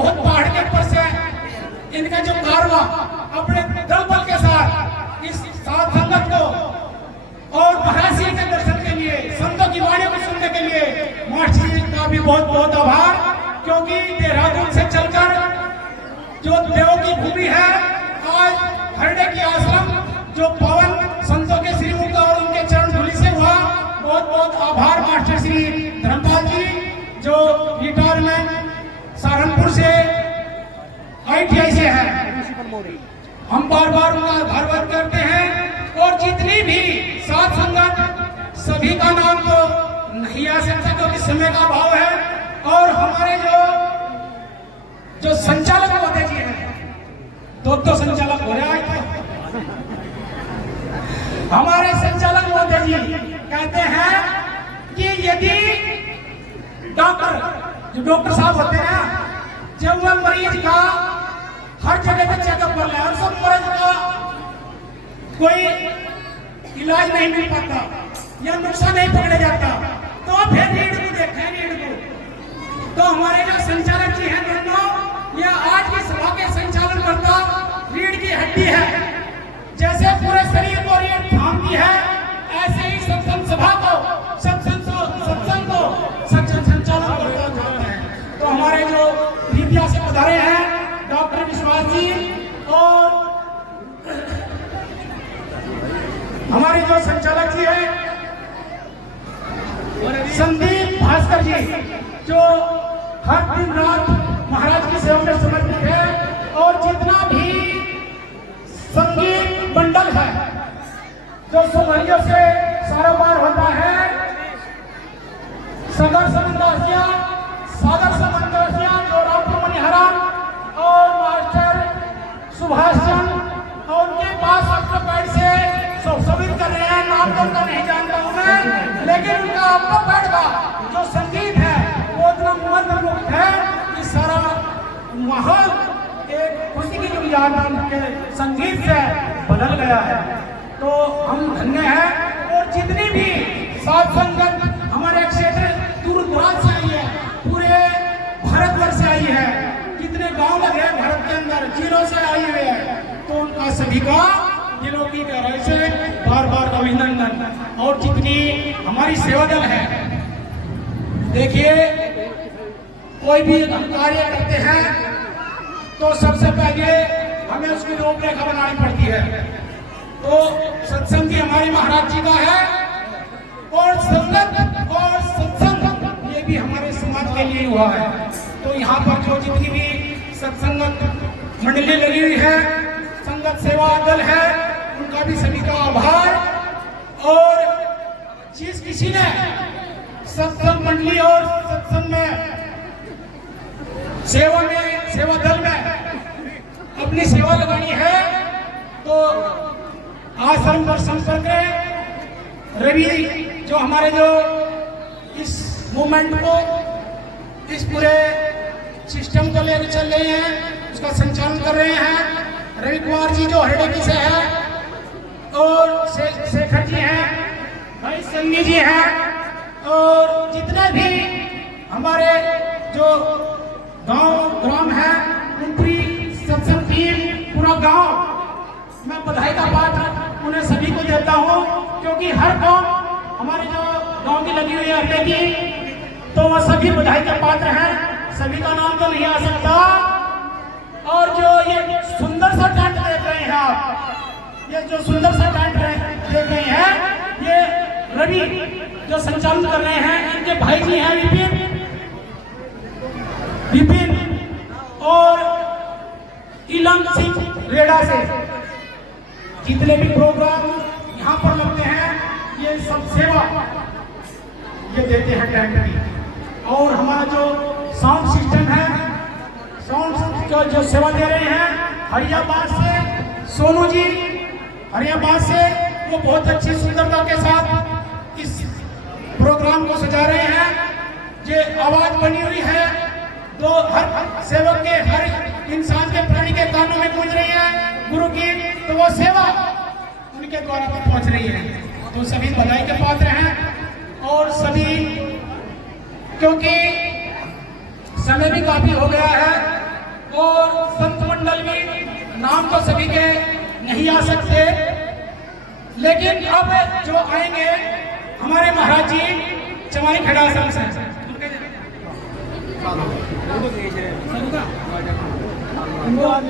बहुत पहाड़ के ऊपर से इनका जो कारवा अपने दल बल के साथ इस साथ संगत को और महाराज जी के दर्शन के लिए, संतों की वाणी को सुनने के लिए मास्टर जी का भी बहुत बहुत आभार। क्योंकि देहरादून से चलकर जो देवों की भूमि है, आज हरडे की आश्रम जो पवन संतों के श्री मुक्त और उनके चरण धूलि से हुआ, बहुत बहुत आभार मास्टर श्री धर्मपाल जी जो रिटायरमेंट सहारनपुर से ITI से है। हम बार बार उनका आभार व्यक्त करते हैं। और जितनी भी साथ संगत सभी का नाम तो नहीं आ सकता क्योंकि समय का अभाव है। और हमारे जो संचालक महोदय जी हैं, दो संचालक हो रहे हैं। हमारे संचालक महोदय जी कहते हैं कि यदि डॉक्टर साहब होते हैं, जब वह मरीज का हर जगह पे चेकअप कर ले और सब मरीज का कोई इलाज नहीं मिल पाता या नुकसान नहीं पकड़ा जाता, तो फिर रीढ़ को देखें, रीढ़ को। तो हमारे जो संचालक जी हैं दोनों, ये आज की सभा के संचालन करता रीढ़ की हड्डी है। जैसे पूरे शरीर को रीढ़ थामती है, ऐसे ही सत्संग सभा को, सत्संग को संचालन करता जाता है। तो हमारे जो विद्या से पधारे हैं डॉक्टर विश्वास जी और हमारे जो संचालक जी हैं संदीप भास्कर जी, जो हर दिन रात महाराज की सेवा में समर्पित है। और जितना भी संगीत मंडल है जो सुमरियों से सारोबार होता है, सागर समंदरसिया जो डॉक्टर मणिहरन और मास्टर सुभाष चंद और उनके पास ऑक्टोपैड से संशोधित कर रहे हैं। नाम तो उनका नहीं जानता हूं मैं, लेकिन उनका ऑक्टोपैड का जो संगीत है वो इतना मंत्रमुग्ध है कि सारा माहौल एक खुशी की गुंजान के संगीत से बदल गया है। तो हम धन्य हैं। और जितनी भी साध संगत हमारे क्षेत्र दूर दराज से आई है, पूरे भारतवर्ष से आई है, कितने गांव लगे हैं भारत के अंदर, जिलों से आई हुई है, तो उनका सभी का दिलों की गहराई से बार बार अभिनंदन। और जितनी हमारी सेवा दल है, देखिए कोई भी हम कार्य करते हैं तो सबसे पहले हमें उसकी रूपरेखा बनानी पड़ती है। तो सत्संग हमारी महाराज जी का है और संगत और सत्संग ये भी हमारे समाज के लिए हुआ है। तो यहाँ पर जो जितनी भी सत्संगत मंडली लगी हुई है, संगत सेवा दल है, उनका भी सभी का आभार। और जिस किसी ने सत्संग मंडली और सत्संग में सेवा दल में अपनी सेवा लगानी है तो आश्रम पर संपर्क करें। रवि जो हमारे जो इस मूवमेंट को, इस पूरे सिस्टम को लेकर चल रहे हैं, उसका संचालन कर रहे हैं। रवि कुमार जी जो हरडे से है और शेखर जी हैं, भाई सन्नी जी हैं, और जितने भी हमारे जो ग्राम है, पूरी सत्संग टीम, पूरा गांव, मैं बधाई का पात्र उन्हें सभी को देता हूं। क्योंकि हर गांव हमारे जो गांव की लगी हुई है हरडे की, तो वह सभी बधाई के पात्र हैं। सभी का नाम तो नहीं आ सकता। और जो ये सुंदर सा टेंट देख रहे हैं आप, ये जो सुंदर सा टेंट देख रहे हैं, ये रवि जो संचालन कर रहे हैं, इनके भाई जी हैं विपिन और इलम सिंह रेडा से। जितने भी प्रोग्राम यहाँ पर लगते हैं, ये सब सेवा ये देते हैं टेंट की। और हमारा जो साउंड सिस्टम है, साउंड जो सेवा दे रहे हैं हरियाबाद से सोनू जी, हरियाबाद से, वो बहुत अच्छी सुंदरता के साथ इस प्रोग्राम को सजा रहे हैं। ये आवाज बनी हुई है तो हर सेवक के, हर इंसान के, प्राणी के कानों में गूंज रही है गुरु की, तो वो सेवा उनके द्वारा पहुंच रही है। तो सभी बधाई के पात्र हैं। और सभी, क्योंकि समय भी काफी हो गया है और संत मंडल भी, नाम तो सभी के नहीं आ सकते, लेकिन अब जो आएंगे हमारे महाराज जी चमारी खड़ा आश्रम से,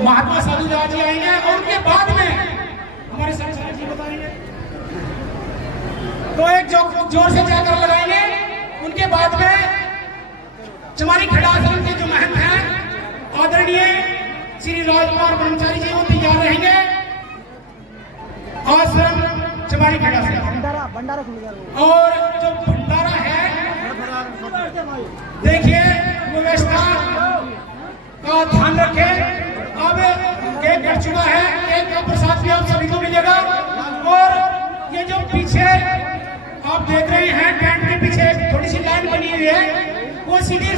महात्मा साधुदास जी आएंगे और उनके बाद में हमारे संत जी बताएंगे। तो एक जोर से जाकर लगाएंगे। उनके बाद में चमारी खड़ा आश्रम के जो महंत हैं आदरणीय श्री राजकुमार ब्रह्मचारी जी वो तैयार रहेंगे। आश्रम चमारी खड़ा से भंडारा खुल गया। और जो भंडारा है देखिए व्यवस्था का ध्यान रखें। अब केक कट चुका है, केक का प्रसाद भी आप सभी को मिलेगा। और ये जो पीछे आप देख रहे हैं टेंट के पीछे थोड़ी सी लाइन बनी हुई है, वो सीधे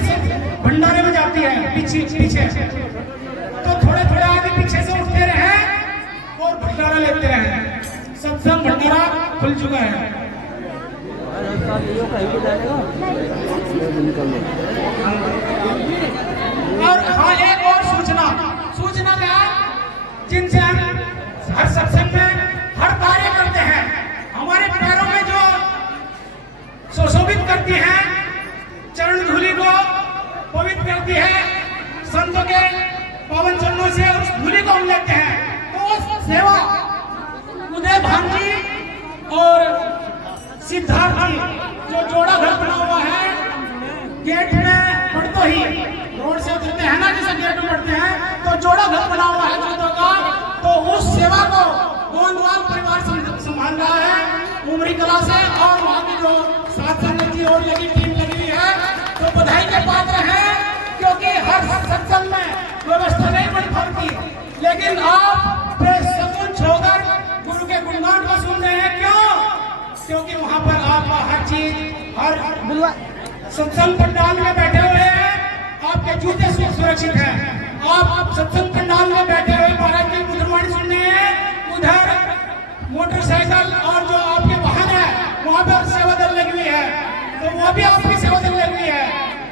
भंडारे में जाती है पीछे। तो थोड़े थोड़े आगे पीछे से उठते रहे और भंडारा लेते रहे। सत्संग भंडारा खुल चुका है। और हाँ, एक और सूचना क्या, जिनसे हम हर सत्संग में हर कार्य करते हैं, हमारे पैरों में जो सुशोभित करती है, चरण धूलि को पवित्र करती है, संतों के पावन चरणों से उस धूलि को हम लेते हैं। तो उस सेवा उदय भान जी और सिद्धार्थ जी जो जोड़ा घर बना हुआ है, गेट में पड़ते ही रोड से उतरते हैं ना, जैसे गेट में पड़ते हैं तो जोड़ा घर बना हुआ है संतों का। तो उस सेवा को गोंदवाल परिवार संभाल रहा है उमरी कला से, और वहाँ की जो सात संगत की और लगी टीम लगी हुई है, तो बधाई के पात्र है। क्योंकि हर सत्संग में व्यवस्था नहीं बन पाती, लेकिन आप सचमुच होकर गुरु के गुणगान को सुन रहे हैं। क्यों? क्योंकि वहाँ पर आपका हर चीज, हर सत्संग पंडाल में बैठे हुए हैं, आपके जूते सुरक्षित हैं। आप सत्संग पंडाल में बैठे हुए महाराज की गुणगान सुन रहे हैं, उधर मोटरसाइकिल और जो आपके वाहन है वहाँ पर सेवा दल लगी हुई है, तो वो भी आपकी सेवा दल लगी हुई है।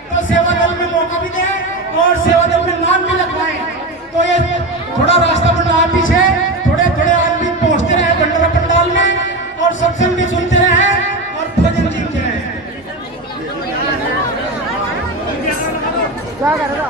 तो सेवा दल में मौका भी दें और सेवा दल में नाम भी लगवाएं। तो ये थोड़ा रास्ता बन रहा है पीछे, थोड़े थोड़े आदमी पहुँचते रहे भंडारा पंडाल में और सत्संग भी सुनते रहे और भजन जीते रहे। क्या करेगा?